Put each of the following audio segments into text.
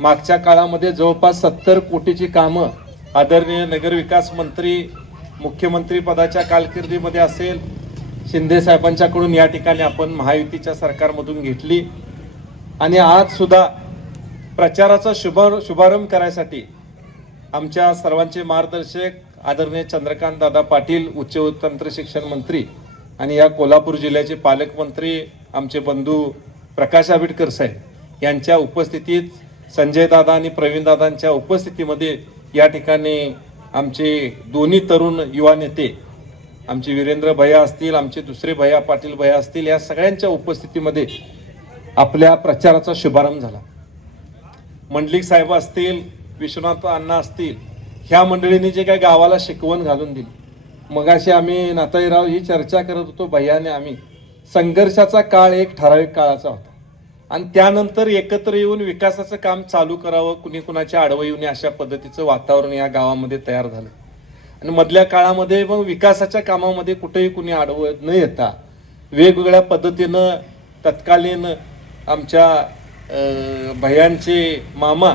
मागच्या काळामध्ये जवळपास 70 कोटीची कामं आदरणीय नगरविकास मंत्री मुख्यमंत्री पदाच्या कारकिर्दीमध्ये असेल शिंदे साहेबांच्याकडून या ठिकाणी आपण महायुतीच्या सरकारमधून घेतली आणि आज सुद्धा प्रचाराचा शुभारंभ करायसाठी आमच्या सर्वांचे मार्गदर्शक आदरणीय चंद्रकांत दादा पाटील उच्च व तंत्र शिक्षण मंत्री आणि या कोल्हापूर जिल्ह्याचे पालकमंत्री आमचे बंधू प्रकाश आंबेडकर साहेब यांच्या उपस्थितीत संजय दादा आणि प्रवीण दादांच्या उपस्थितीमध्ये या ठिकाणी आमचे दोन्ही तरुण युवा नेते आमचे वीरेंद्र भैया असतील आमचे दुसरे भैया पाटील भैया असतील या सगळ्यांच्या उपस्थितीमध्ये आपल्या प्रचाराचा शुभारंभ झाला। मंडलिक साहेब असतील विश्वनाथ अण्णा असतील ह्या मंडळींनी जे काही गावाला शिकवण घालून दिली मगाशी आम्ही नाताईराव ही चर्चा करत होतो भैयाने आम्ही संघर्षाचा काळ एक ठराविक काळाचा होता आणि त्यानंतर एकत्र येऊन विकासाचं काम चालू करावं कुणी कुणाच्या आडवं येऊ नये अशा पद्धतीचं वातावरण या गावामध्ये तयार झालं आणि मधल्या काळामध्ये मग विकासाच्या कामामध्ये कुठेही कुणी आडवं न येता वेगवेगळ्या पद्धतीनं तत्कालीन आमच्या भैयांचे मामा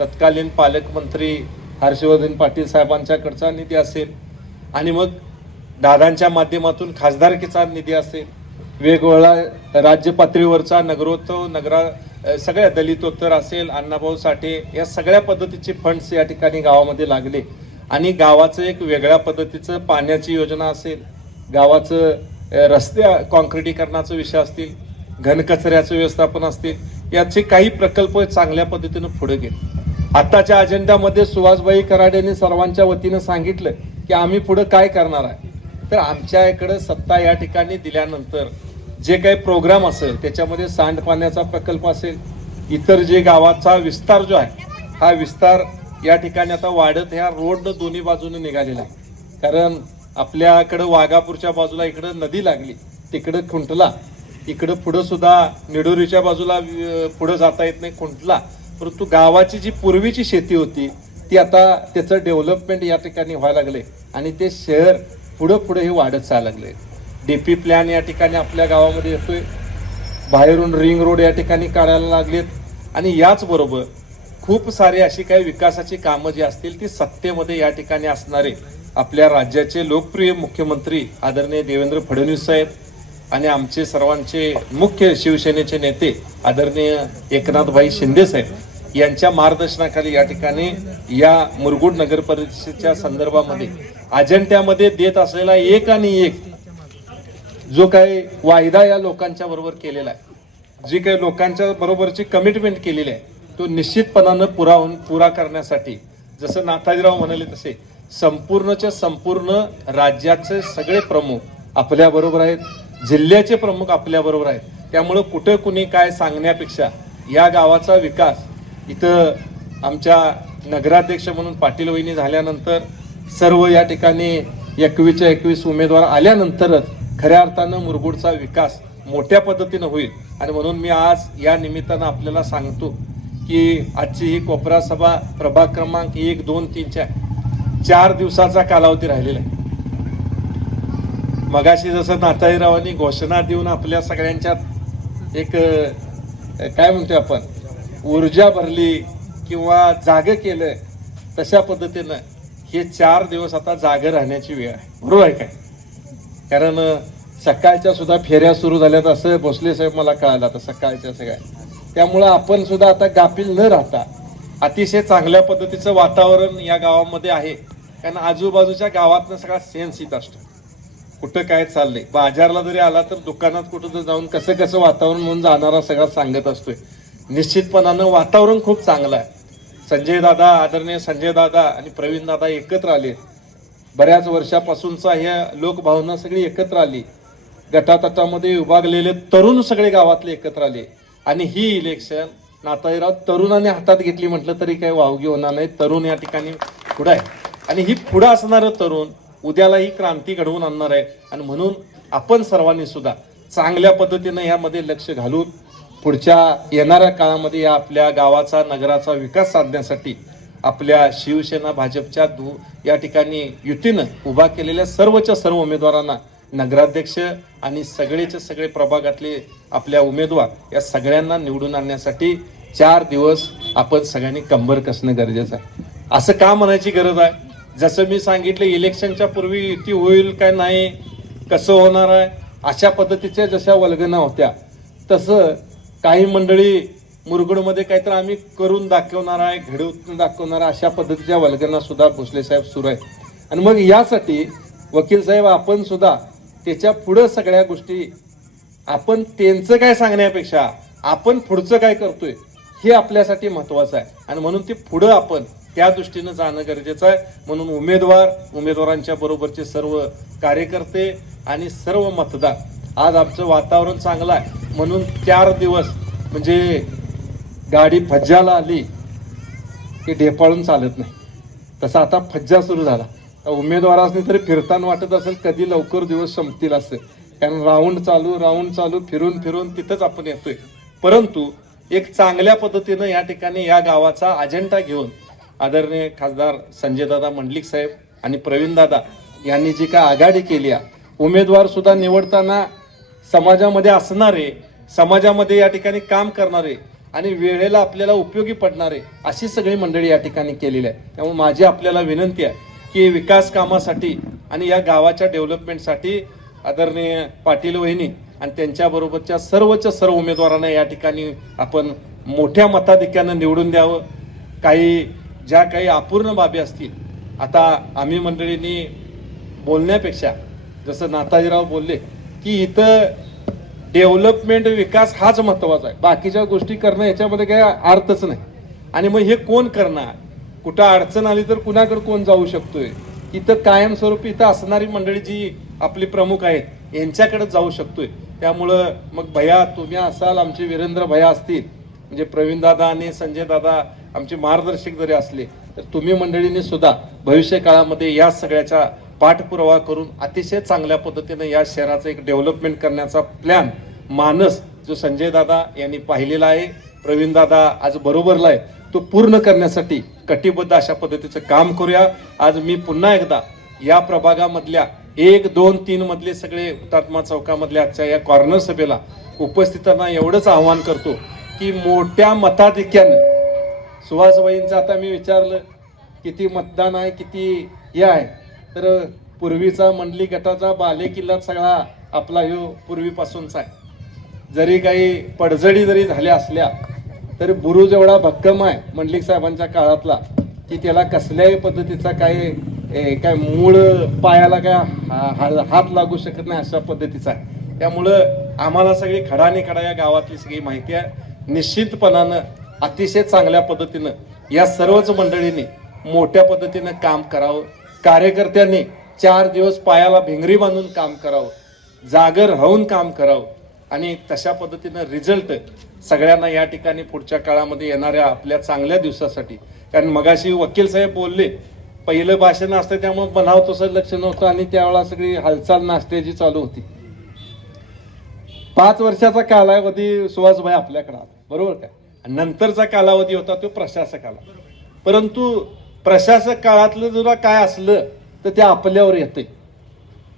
तत्कालीन पालकमंत्री हर्षवर्धन पाटील साहेबांच्याकडचा निधी असेल आणि मग दादांच्या माध्यमातून खासदारकीचा निधी असेल वेगवेगळा राज्य पातळीवरचा नगरा सगळ्या दलितोत्तर असेल अण्णाभाऊ साठे या सगळ्या पद्धतीचे फंड्स या ठिकाणी गावामध्ये लागले आणि गावाचं एक वेगळ्या पद्धतीचं पाण्याची योजना असेल गावाचं रस्ते कॉन्क्रिटीकरणाचे विषय असतील घनकचऱ्याचं व्यवस्थापन असतील याचे काही प्रकल्प चांगल्या पद्धतीनं पुढे गेले। आताच्या अजेंड्यामध्ये सुहासभाई कराडेंनी सर्वांच्या वतीनं सांगितलं की आम्ही पुढे काय करणार आहे तर आमच्या इकडे सत्ता या ठिकाणी दिल्यानंतर जे काही प्रोग्राम असेल त्याच्यामध्ये सांडपाण्याचा प्रकल्प असेल इतर जे गावाचा विस्तार जो आहे हा विस्तार या ठिकाणी आता वाढत ह्या रोडनं दोन्ही बाजूने निघालेला आहे कारण आपल्याकडं वाघापूरच्या बाजूला इकडं नदी लागली तिकडं खुंटला इकडं पुढं सुद्धा निडोरीच्या बाजूला पुढं जाता येत नाही खुंटला परंतु गावाची जी पूर्वीची शेती होती ती आता त्याचं डेव्हलपमेंट या ठिकाणी व्हायला लागले आणि ते शहर पुढे हे वाढत चाललं लागले। डीपी प्लॅन या ठिकाणी आपल्या गावामध्ये येतोय बाहेरून रिंग रोड या ठिकाणी काढायला लागलेत आणि याचबरोबर खूप सारे अशी काही विकासाची कामं जी असतील ती सत्तेमध्ये या ठिकाणी असणारे आपल्या राज्याचे लोकप्रिय मुख्यमंत्री आदरणीय देवेंद्र फडणवीस साहेब आणि आमचे सर्वांचे मुख्य शिवसेनेचे नेते आदरणीय एकनाथभाई शिंदे साहेब यांच्या मार्गदर्शनाखाली या ठिकाणी या मुरगुड नगर परिषदेच्या संदर्भामध्ये अजेंड्यामध्ये देत असलेला एक आणि एक जो काही वायदा या लोकांच्या बरोबर केलेला आहे जी काही लोकांच्या बरोबरची कमिटमेंट केलेली आहे तो निश्चितपणानं पुरा करण्यासाठी जसं नाथाजीराव म्हणाले तसे संपूर्णच्या संपूर्ण राज्याचे सगळे प्रमुख आपल्या बरोबर आहेत जिल्ह्याचे प्रमुख आपल्या बरोबर आहेत त्यामुळं कुठं कुणी काय सांगण्यापेक्षा या गावाचा विकास इथं आमच्या नगराध्यक्ष म्हणून पाटील वहिनी झाल्यानंतर सर्व या ठिकाणी 21च्या 21 उमेदवार आल्यानंतरच खऱ्या अर्थानं मुरगुडचा विकास मोठ्या पद्धतीनं होईल आणि म्हणून मी आज या निमित्तानं आपल्याला सांगतो की आजची ही कोपरा सभा प्रभाग क्रमांक 1, 2, 3च्या 4 दिवसाचा कालावधी राहिलेला आहे। मगाशी जसं नाताईरावांनी घोषणा देऊन आपल्या सगळ्यांच्यात एक काय म्हणतो आपण ऊर्जा भरली किंवा जागे केलं तशा पद्धतीनं हे 4 दिवस आता जागे राहण्याची वेळ आहे बरोबर आहे काय कारण सकाळच्या सुद्धा फेऱ्या सुरू झाल्यात असं भोसले साहेब मला कळालं आता सकाळच्या सगळ्या त्यामुळं आपण सुद्धा आता गाफील न राहता अतिशय चांगल्या पद्धतीचं वातावरण या गावामध्ये आहे कारण आजूबाजूच्या गावातनं सगळा सेन्स येत असतो कुठं काय चाललंय बाजारला जरी आला तर दुकानात कुठं तर जाऊन कसं वातावरण म्हणून जाणारा सगळा सांगत असतोय निश्चितपणानं वातावरण खूप चांगलं आहे। संजय दादा आदरणीय संजय दादा आणि प्रवीण दादा एकत्र आले बऱ्याच वर्षापासूनचा ह्या लोकभावना सगळी एकत्र आली गटातटामध्ये विभागलेले तरुण सगळे गावातले एकत्र आले आणि ही इलेक्शन नाताईराव तरुणाने हातात घेतली म्हटलं तरी काही वावगी होणार नाही तरुण या ठिकाणी पुढं आहे आणि ही पुढं असणारं तरुण उद्याला ही क्रांती घडवून आणणार आहे आणि म्हणून आपण सर्वांनी सुद्धा चांगल्या पद्धतीनं यामध्ये लक्ष घालून पुढच्या येणाऱ्या काळामध्ये या आपल्या गावाचा नगराचा विकास साधण्यासाठी आपल्या शिवसेना भाजपच्या या ठिकाणी युतीनं उभा केलेल्या सर्वच्या सर्व उमेदवारांना नगराध्यक्ष आणि सगळेचे सगळे प्रभागातले आपल्या उमेदवार या सगळ्यांना निवडून आणण्यासाठी 4 दिवस आपण सगळ्यांनी कंबर कसणं गरजेचं आहे. असं का म्हणायची गरज आहे? जसं मी सांगितलं, इलेक्शनच्या पूर्वी युती होईल काय नाही, कसं होणार आहे, अशा पद्धतीच्या जशा वल्गना होत्या, तसं काही मंडळी मुरगुडमध्ये काहीतरी आम्ही करून दाखवणार आहे, घडवून दाखवणार आहे, अशा पद्धतीच्या वल्गना सुद्धा भोसले साहेब सुरू आहेत. आणि मग यासाठी वकील साहेब आपण सुद्धा त्याच्या पुढं सगळ्या गोष्टी, आपण त्यांचं काय सांगण्यापेक्षा आपण पुढचं काय करतोय हे आपल्यासाठी महत्वाचं आहे. आणि म्हणून ते पुढं आपण त्या दृष्टीनं जाणं गरजेचं आहे. म्हणून उमेदवारांच्या बरोबरचे सर्व कार्यकर्ते आणि सर्व मतदार, आज आमचं वातावरण चांगलं आहे म्हणून 4 दिवस म्हणजे गाडी फज्जाला आली की ढेपाळून चालत नाही, तसा आता फज्जा सुरू झाला. उमेदवारांनी तरी फिरताना वाटत असेल कधी लवकर दिवस संपतील असं, कारण राऊंड चालू फिरून तिथंच आपण येतोय. परंतु एक चांगल्या पद्धतीनं या ठिकाणी या गावाचा अजेंडा घेऊन आदरणीय खासदार संजयदादा मंडलिक साहेब आणि प्रवीणदादा यांनी जी काय आघाडी केली आहे, उमेदवार सुद्धा निवडताना समाजामध्ये असणारे, समाजामध्ये या ठिकाणी काम करणारे आणि वेळेला आपल्याला उपयोगी पडणारे अशी सगळी मंडळी या ठिकाणी केलेली आहे. त्यामुळे माझी आपल्याला विनंती आहे की विकास कामासाठी आणि या गावाच्या डेव्हलपमेंटसाठी आदरणीय पाटील वहिनी आणि त्यांच्याबरोबरच्या सर्वच्या सर्व उमेदवारांना या ठिकाणी आपण मोठ्या मताधिक्यानं निवडून द्यावं. ज्या काही अपूर्ण बाबी असतील, आता आम्ही मंडळींनी बोलण्यापेक्षा जसं नाताजीराव बोलले की इथं डेव्हलपमेंट, विकास हाच महत्वाचा आहे, बाकीच्या गोष्टी करणं याच्यामध्ये काही अर्थच नाही. आणि मग हे कोण करणार? कुठं अडचण आली तर कुणाकडे कोण जाऊ शकतोय? इथं कायमस्वरूपी इथं असणारी मंडळी जी आपली प्रमुख आहेत यांच्याकडे जाऊ शकतोय. त्यामुळं मग भैया तुम्ही असाल, आमचे वीरेंद्र भैया असतील, म्हणजे प्रवीणदादा आणि संजयदादा आमचे मार्गदर्शक जरी असले तर तुम्ही मंडळींनी सुद्धा भविष्य काळामध्ये या सगळ्याचा पाठपुरावा करून अतिशय चांगल्या पद्धतीने या शहराचं एक डेव्हलपमेंट करण्याचा प्लॅन, मानस जो संजयदादा यांनी पाहिलेला आहे, प्रवीणदादा आज बरोबरला आहे, तो पूर्ण करण्यासाठी कटिबद्ध अशा पद्धतीचं काम करूया. आज मी पुन्हा एकदा या प्रभागामधल्या 1, 2, 3 मधले सगळे हुतात्मा चौकामधल्या आजच्या या कॉर्नर सभेला उपस्थितांना एवढंच आवाहन करतो की मोठ्या मताधिक्यानं, सुहासबाईंचं आता मी विचारलं किती मतदान आहे, किती हे आहे, तर पूर्वीचा मंडली गटाचा बाले किल्ला सगळा आपला ह्यो पूर्वीपासूनचा आहे. जरी काही पडझडी जरी झाल्या असल्या तरी बुरुज एवढा भक्कम आहे मंडलिक साहेबांच्या काळातला की त्याला कसल्याही पद्धतीचा काय मूळ पायाला काय हात लागू शकत नाही अशा पद्धतीचा आहे. त्यामुळं आम्हाला सगळी खडा या गावातली सगळी माहिती आहे. निश्चितपणानं अतिशय चांगल्या पद्धतीनं या सर्वच मंडळींनी मोठ्या पद्धतीनं काम करावं. कार्यकर्त्यांनी 4 दिवस पायाला भिंगरी बांधून काम करावं, जागर राहून काम करावं आणि तशा पद्धतीनं रिझल्ट सगळ्यांना या ठिकाणी पुढच्या काळामध्ये येणाऱ्या आपल्या चांगल्या दिवसासाठी. कारण मगाशी वकील साहेब बोलले, पहिलं भाषण असतं त्यामुळे बनाव तसं लक्ष नव्हतं आणि त्यावेळेला सगळी हालचाल नाश्त्याची चालू होती. 5 वर्षाचा कालावधी सुहासभाई आपल्याकडे आला, बरोबर काय? नंतरचा कालावधी होता तो प्रशासकाला. परंतु प्रशासक काळातलं जरा काय असलं तर ते आपल्यावर येतंय,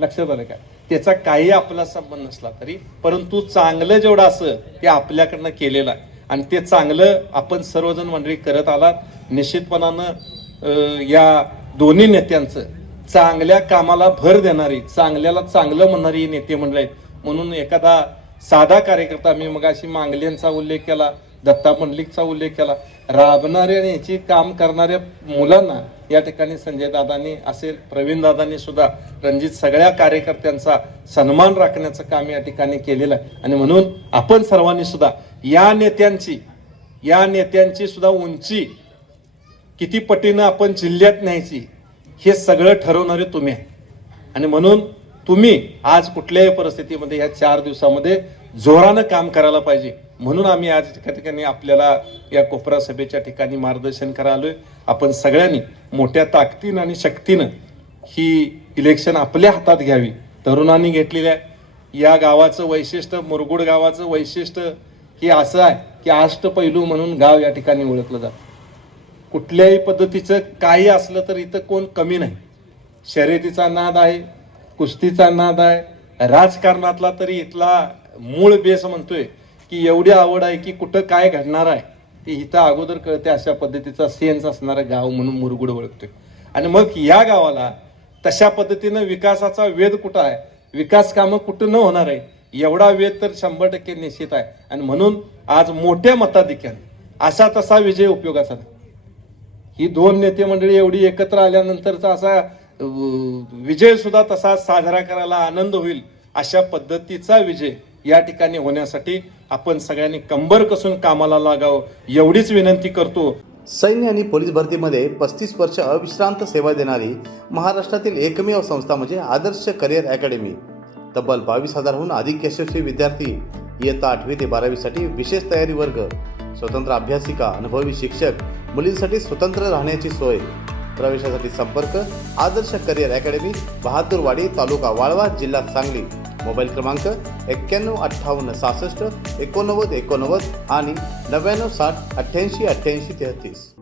लक्षात आलं काय? त्याचा काही आपला संबंध नसला तरी, परंतु चांगलं जेवढं असं ते आपल्याकडनं केलेलं आहे आणि ते चांगलं आपण सर्वजण मंडळी करत आलात. निश्चितपणानं या दोन्ही नेत्यांचं चांगल्या कामाला भर देणारी, चांगल्याला चांगलं म्हणणारी नेते मंडळी आहेत. म्हणून एखादा साधा कार्यकर्ता, मी मगाशी मांगलेंचा उल्लेख केला, दत्ता मंडलिकचा उल्लेख केला, राबणाऱ्या आणि याची काम करणाऱ्या मुलांना या ठिकाणी संजयदादांनी असेल, प्रवीणदादांनी सुद्धा रणजित सगळ्या कार्यकर्त्यांचा सन्मान राखण्याचं काम या ठिकाणी केलेलं आहे. आणि म्हणून आपण सर्वांनी सुद्धा या नेत्यांची सुद्धा उंची किती पटीनं आपण जिल्ह्यात न्यायची हे सगळं ठरवणारे तुम्ही आहे. आणि म्हणून तुम्ही आज कुठल्याही परिस्थितीमध्ये या 4 दिवसामध्ये जोरानं काम करायला पाहिजे. म्हणून आम्ही आज एका ठिकाणी आपल्याला या कोपरा सभेच्या ठिकाणी मार्गदर्शन करायला आलोय. आपण सगळ्यांनी मोठ्या ताकदीनं आणि शक्तीनं ही इलेक्शन आपल्या हातात घ्यावी. तरुणांनी घेतलेल्या या गावाचं वैशिष्ट्य, मुरगुड गावाचं वैशिष्ट्य की असं आहे की अष्टपैलू म्हणून गाव या ठिकाणी ओळखलं जातं. कुठल्याही पद्धतीचं काही असलं तर इथं कोण कमी नाही. शर्यतीचा नाद आहे, कुस्तीचा नाद आहे, राजकारणातला तरी इथला मूळ बेस म्हणतोय की एवढी आवड आहे की कुठं काय घडणार आहे ते इथं अगोदर कळते अशा पद्धतीचा सेन्स असणारं गाव म्हणून मुरगुड ओळखतोय. आणि मग या गावाला तशा पद्धतीनं विकासाचा वेध कुठं आहे, विकास कामं कुठं न होणार आहे, एवढा वेध तर 100% निश्चित आहे. आणि म्हणून आज मोठ्या मताधिक्याने असा तसा विजय उपयोगाचा नाही. ही दोन नेते मंडळी एवढी एकत्र आल्यानंतरचा असा विजय सुद्धा तसा साजरा करायला आनंद होईल अशा पद्धतीचा विजय या ठिकाणी होण्यासाठी आपण सगळ्यांनी कंबर कसून कामाला लागावं एवढीच विनंती करतो. सैन्य आणि पोलीस भरतीमध्ये 35 वर्ष अविश्रांत सेवा देणारी महाराष्ट्रातील एकमेव संस्था म्हणजे आदर्श करिअर अकॅडमी. तब्बल 22,000हून अधिक यशस्वी विद्यार्थी इयत्ता 8वी ते 12वीसाठी विशेष तयारी वर्ग, स्वतंत्र अभ्यासिका, अनुभवी शिक्षक, मुलींसाठी स्वतंत्र राहण्याची सोय. प्रवेशासाठी संपर्क आदर्श करिअर अकॅडमी, बहादूरवाडी, तालुका वाळवा, जिल्हा सांगली. मोबाईल क्रमांक 915866 8989 आणि 9960 88 88 33.